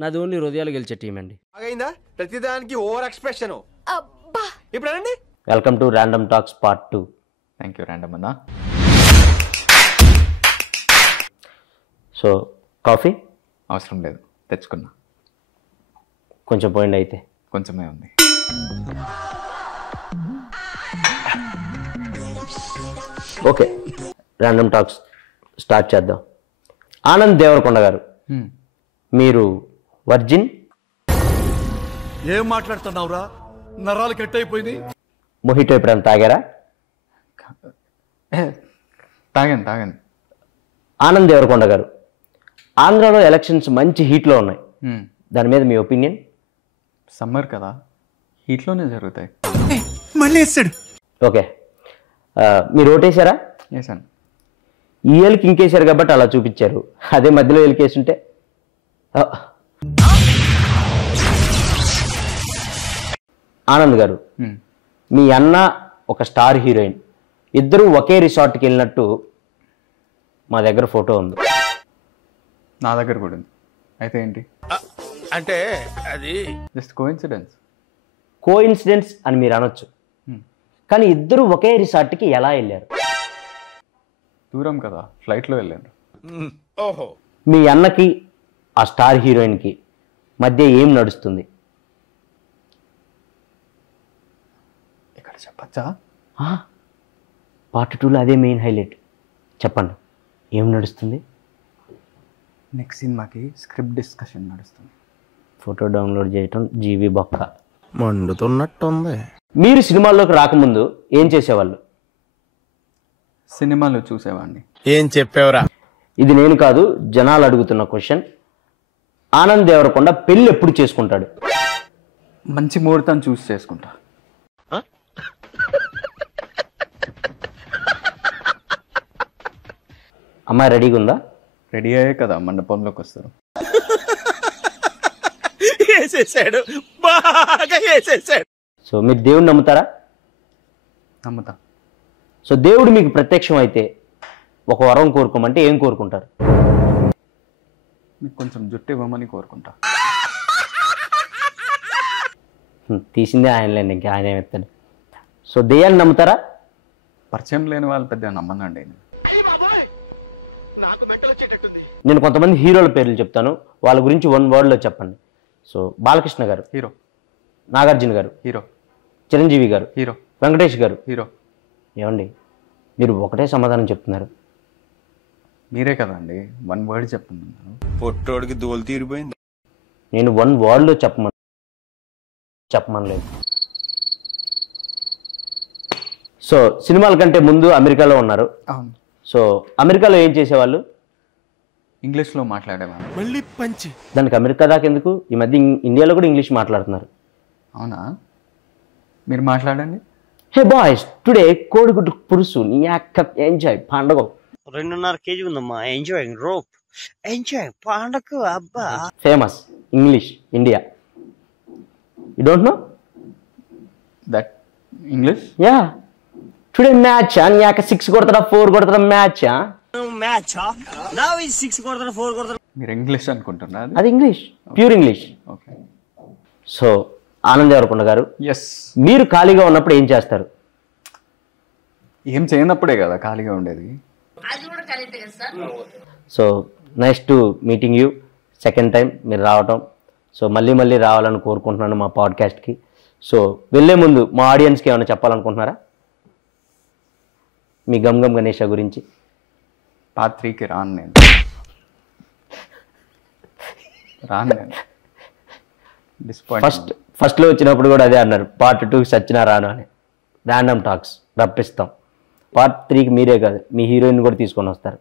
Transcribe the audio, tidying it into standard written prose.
నాది ఓన్లీ హృదయాలు గెలిచే టీం అండి. ప్రతిదానికి ఓవర్ ఎక్స్ప్రెషన్. ఇప్పుడు అనండి. Welcome to random talks part 2. Thank you random అన్న. సో కాఫీ అవసరం లేదు, తెచ్చుకున్నా. కొంచెం పోయింది అయితే. కొంచెమే ఉంది. ఓకే, ర్యాండమ్ టాక్స్ స్టార్ట్ చేద్దాం. ఆనంద్ దేవరకొండ గారు, మీరు వర్జిన్? ఏం మాట్లాడుతున్నావురా, నరాలు కట్ అయిపోయింది. మొహిటో ఎప్పుడైనా తాగారా? తాగాను. ఆనంద్ దేవరకొండ గారు, ఆంధ్రాలో ఎలక్షన్స్ మంచి హీట్లో ఉన్నాయి, దాని మీద మీ ఒపీనియన్? సమ్మర్ కదా, హీట్లోనే జరుగుతాయి. మళ్ళీ వేసాడు. ఓకే, మీరు ఓటేశారా? వేసాను. ఈ ఏళ్ళకి ఇంకేశారు కాబట్టి అలా చూపించారు, అదే మధ్యలో ఏళ్ళకేసుంటే. ఆనంద్ గారు, మీ అన్న ఒక స్టార్ హీరోయిన్, ఇద్దరు ఒకే రిసార్ట్కి వెళ్ళినట్టు మా దగ్గర ఫోటో ఉంది. నా దగ్గర కూడా ఉంది. అయితే ఏంటి అంటే అది జస్ట్ కోఇన్సిడెన్స్. కోఇన్సిడెన్స్ అని మీరు అనొచ్చు, కానీ ఇద్దరు ఒకే రిసార్ట్కి ఎలా వెళ్ళారు? దూరం కదా, ఫ్లైట్లో వెళ్ళాను. ఓహో, మీ అన్నకి ఆ స్టార్ హీరోయిన్కి మధ్య ఏం నడుస్తుంది? ఇక్కడ చెప్పచ్చా? పార్ట్ 2లో అదే మెయిన్ హైలైట్. చెప్పండి, ఏం నడుస్తుంది? నెక్స్ట్ సినిమాకి స్క్రిప్ట్ డిస్కషన్ నడుస్తుంది. ఫోటో డౌన్లోడ్ చేయటం జీవి బొక్క మండుతున్నట్టుంది. మీరు సినిమాల్లోకి రాకముందు ఏం చేసేవాళ్ళు? సినిమాలు చూసేవాడిని. ఏం చెప్పావురా? ఇది నేను కాదు, జనాలు అడుగుతున్న క్వశ్చన్. ఆనంద్ దేవరకొండ పెళ్ళి ఎప్పుడు చేసుకుంటాడు? మంచి ముహూర్తం చూసి చేసుకుంటా. అమ్మాయి రెడీగా ఉందా? రెడీ అయ్యే కదా మండపంలోకి వస్తారు. వేసేసాడు, బాగా వేసేసాడు. సో మీరు దేవుడిని నమ్ముతారా? నమ్ముతా. సో దేవుడు మీకు ప్రత్యక్షం అయితే ఒక వరం కోరుకోమంటే ఏం కోరుకుంటారు? మీకు కొంచెం జుట్టు ఇవ్వమని కోరుకుంటా. తీసిందే ఆయనలేండి, ఇంకా ఆయన ఏమెత్తాడు. సో దెయ్యాన్ని నమ్ముతారా? పరిచయం లేని వాళ్ళు పెద్దగా నమ్మనండి. నేను కొంతమంది హీరోల పేర్లు చెప్తాను, వాళ్ళ గురించి 1 wordలో చెప్పండి. సో బాలకృష్ణ గారు హీరో, నాగార్జున గారు హీరో, చిరంజీవి గారు హీరో, వెంకటేష్ గారు హీరో. ఏమండి మీరు ఒకటే సమాధానం చెప్తున్నారు? మీరే కదండి 1 word చెప్పమన్నారు. పొట్టోడికి దోలు తీరిపోయింది. నేను 1 wordలో చెప్పమనలేదు. సో సినిమాల కంటే ముందు అమెరికాలో ఉన్నారు. అవును. సో అమెరికాలో ఏం చేసేవాళ్ళు? ఇంగ్లీష్లో మాట్లాడేవాడిని. మళ్ళీ పంచి. దానికి అమెరికా దాకా ఎందుకు? ఈ మధ్య ఇండియాలో కూడా ఇంగ్లీష్ మాట్లాడుతున్నారు. అవునా? మీరు మాట్లాడండి. హే బాయ్స్, టుడే కోడిగుడ్డు పురుసు నీ అక్క ఎంజాయ్ పండగ. 2.5 kg ఉందమ్మా. ఎంజాయింగ్ రోప్, ఎంజాయ్ పండగ. అబ్బా famous English India. You don't know that English? Yeah, today match నీ అక్క 6 కొడతారా 4 కొడతారా మ్యాచ్? మ్యాచ్ నా 6 కొడతారు 4 కొడతారు. మీరు ఇంగ్లీష్ అనుకుంటున్నా? అది English, pure English. Okay. So Anand Deverakonda గారు, ఎస్. మీరు ఖాళీగా ఉన్నప్పుడు ఏం చేస్తారు? ఏం చేయనప్పుడే కదా ఖాళీగా ఉండేది. So nice to meeting you second time మీరు రావటం. సో మళ్ళీ రావాలని కోరుకుంటున్నాను మా పాడ్కాస్ట్కి. సో వెళ్ళే ముందు మా ఆడియన్స్కి ఏమైనా చెప్పాలనుకుంటున్నారా మీ గమ్ గణేష గురించి? పార్ట్ 3కి రాను నేను. ఫస్ట్లో వచ్చినప్పుడు కూడా అదే అన్నారు, పార్ట్ 2కి సచ్చినా రాను అని. Random talks రప్పిస్తాం. పార్ట్ 3కి మీరే కాదు, మీ హీరోయిన్ కూడా తీసుకొని వస్తారు.